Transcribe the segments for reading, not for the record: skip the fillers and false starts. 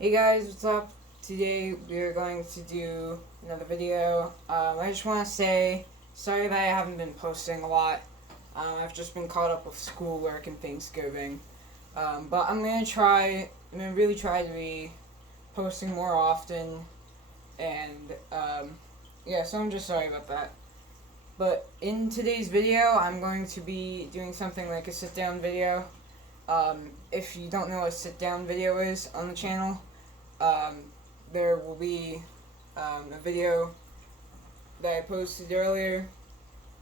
Hey guys, what's up? Today we are going to do another video. I just want to say sorry that I haven't been posting a lot. I've just been caught up with schoolwork and Thanksgiving. But I'm gonna really try to be posting more often. And yeah, so I'm just sorry about that. But in today's video, I'm going to be doing something like a sit down video. If you don't know what a sit down video is on the channel, there will be a video that I posted earlier,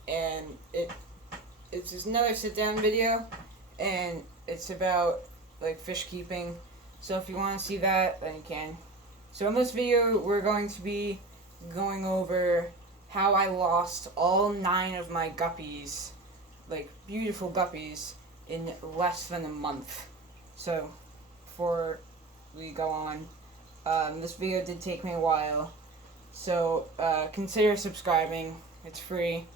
and it's just another sit down video, and it's about like fish keeping. So if you want to see that, then you can. So in this video, we're going to be going over how I lost all 9 of my guppies, like beautiful guppies, in less than a month. So before we go on, this video did take me a while, so consider subscribing. It's free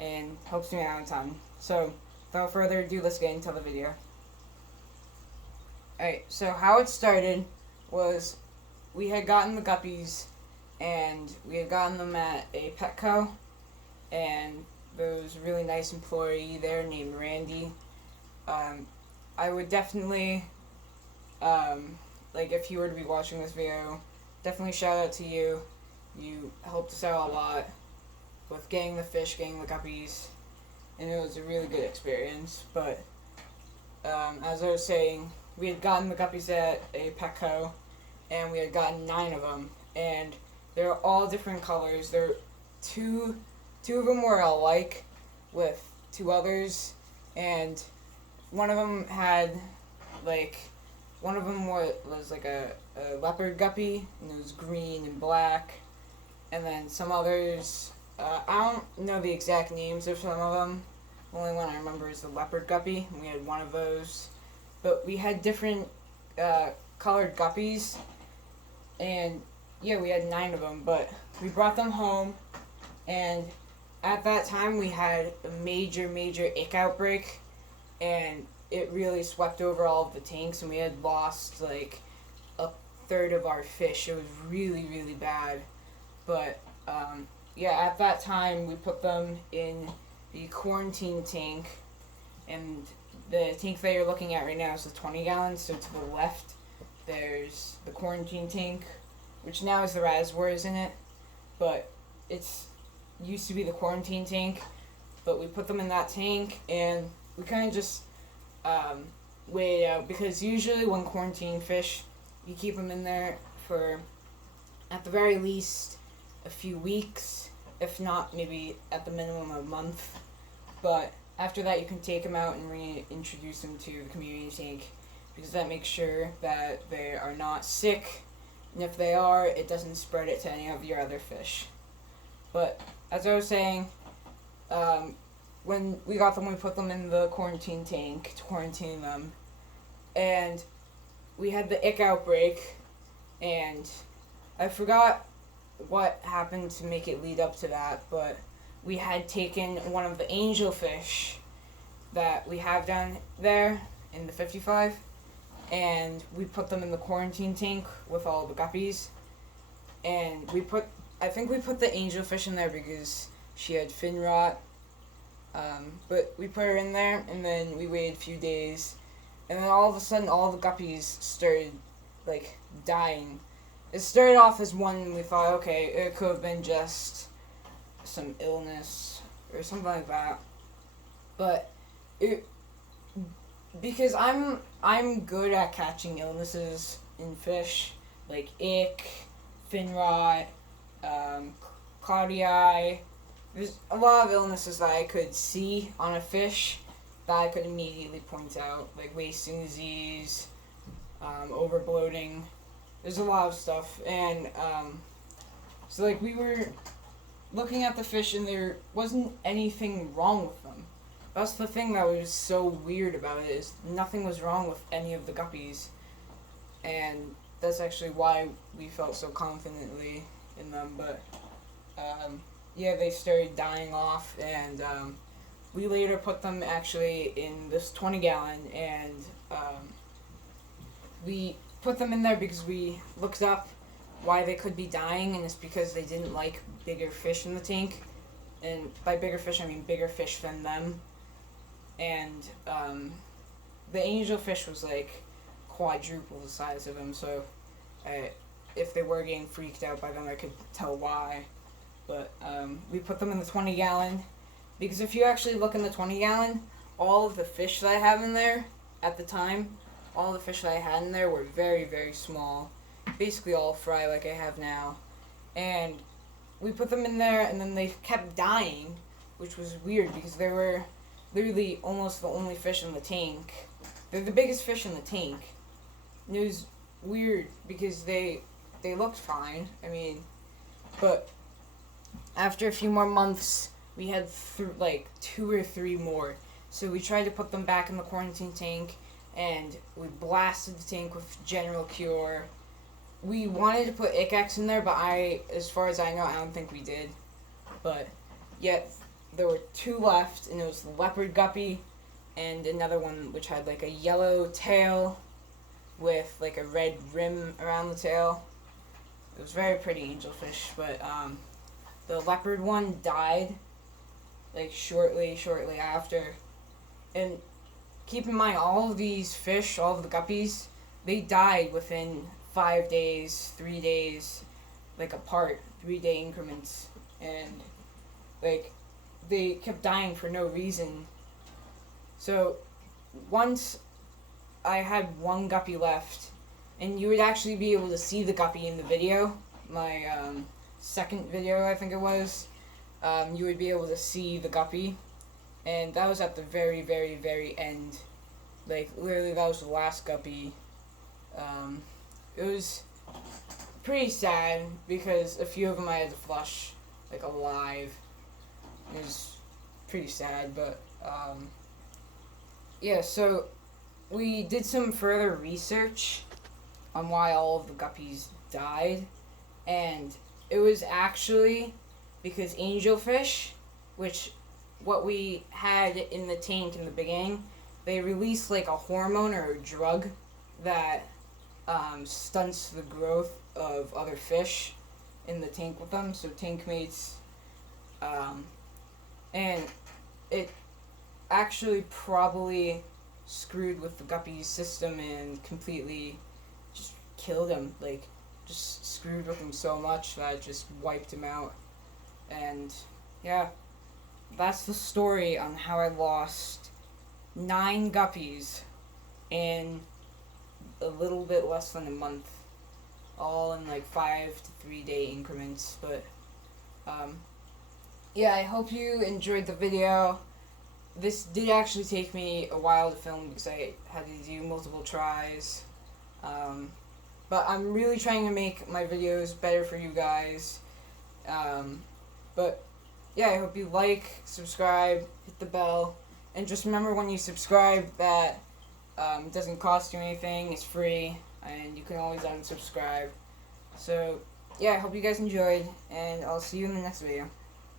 and helps me out a ton. So without further ado, let's get into the video. Alright, so how it started was we had gotten the guppies, and we had gotten them at a Petco, and there was a really nice employee there named Randy. I would definitely, like, if you were to be watching this video, definitely shout out to you. You helped us out a lot with getting the fish, getting the guppies, and it was a really good experience. But as I was saying, we had gotten the guppies at a Petco, and we had gotten 9 of them, and they're all different colors. They're two of them were alike with 2 others, and one of them had one of them was like a leopard guppy, and it was green and black, and then some others, I don't know the exact names of some of them. The only one I remember is the leopard guppy, and we had one of those. But we had different colored guppies, and yeah, we had 9 of them, but we brought them home, and at that time we had a major ick outbreak, and it really swept over all of the tanks, and we had lost like a third of our fish. It was really bad. But yeah, at that time we put them in the quarantine tank, and the tank that you're looking at right now is the 20 gallons. So to the left there's the quarantine tank, which now has the reservoirs in it, but it's used to be the quarantine tank. But we put them in that tank, and we kind of just wait out, because usually when quarantine fish, you keep them in there for at the very least a few weeks, if not maybe at the minimum a month. But after that, you can take them out and reintroduce them to the community tank, because that makes sure that they are not sick, and if they are, it doesn't spread it to any of your other fish. But as I was saying, when we got them, we put them in the quarantine tank to quarantine them, and we had the ick outbreak, and I forgot what happened to make it lead up to that, but we had taken one of the angelfish that we have down there in the 55, and we put them in the quarantine tank with all the guppies, and I think we put the angelfish in there because she had fin rot. But we put her in there, and then we waited a few days, and then all of a sudden all the guppies started like dying. It started off as one, and we thought, okay, it could have been just some illness or something like that. But because I'm good at catching illnesses in fish, like ick, fin rot, cloudy eye. There's a lot of illnesses that I could see on a fish that I could immediately point out, like wasting disease, over bloating. There's a lot of stuff, and so like we were looking at the fish, and there wasn't anything wrong with them. That's the thing that was so weird about it, is nothing was wrong with any of the guppies, and that's actually why we felt so confidently in them. But yeah, they started dying off, and we later put them actually in this 20 gallon, and we put them in there because we looked up why they could be dying, and it's because they didn't like bigger fish in the tank. And by bigger fish, I mean bigger fish than them. And the angelfish was like quadruple the size of them, so if they were getting freaked out by them, I could tell why. But we put them in the 20-gallon, because if you actually look in the 20-gallon, all of the fish that I have in there at the time, all the fish that I had in there were very, very small. Basically all fry like I have now. And we put them in there, and then they kept dying, which was weird because they were literally almost the only fish in the tank. They're the biggest fish in the tank. And it was weird because they looked fine. I mean, but after a few more months, we had like 2 or 3 more. So we tried to put them back in the quarantine tank, and we blasted the tank with General Cure. We wanted to put Icex in there, but as far as I know, I don't think we did. But yet there were 2 left, and it was the leopard guppy and another one which had like a yellow tail with like a red rim around the tail. It was very pretty angelfish, but the leopard one died like shortly after. And keep in mind, all of these fish, all of the guppies, they died within 5 days, 3 days, like apart, 3-day increments, and like they kept dying for no reason. So once I had 1 guppy left, and you would actually be able to see the guppy in the video, my second video I think it was, you would be able to see the guppy, and that was at the very, very, very end. Like literally that was the last guppy. It was pretty sad because a few of them I had to flush like alive. It was pretty sad, but yeah, so we did some further research on why all of the guppies died, and it was actually because angelfish, which what we had in the tank in the beginning, they release like a hormone or a drug that stunts the growth of other fish in the tank with them, so tank mates, and it actually probably screwed with the guppy's system and completely just killed him, like just screwed with him so much that it just wiped him out. And yeah, that's the story on how I lost 9 guppies in a little bit less than a month, all in like 5 to 3-day increments. But yeah, I hope you enjoyed the video. This did actually take me a while to film because I had to do multiple tries, but I'm really trying to make my videos better for you guys. But yeah, I hope you like, subscribe, hit the bell, and just remember when you subscribe that it doesn't cost you anything, it's free, and you can always unsubscribe. So yeah, I hope you guys enjoyed, and I'll see you in the next video.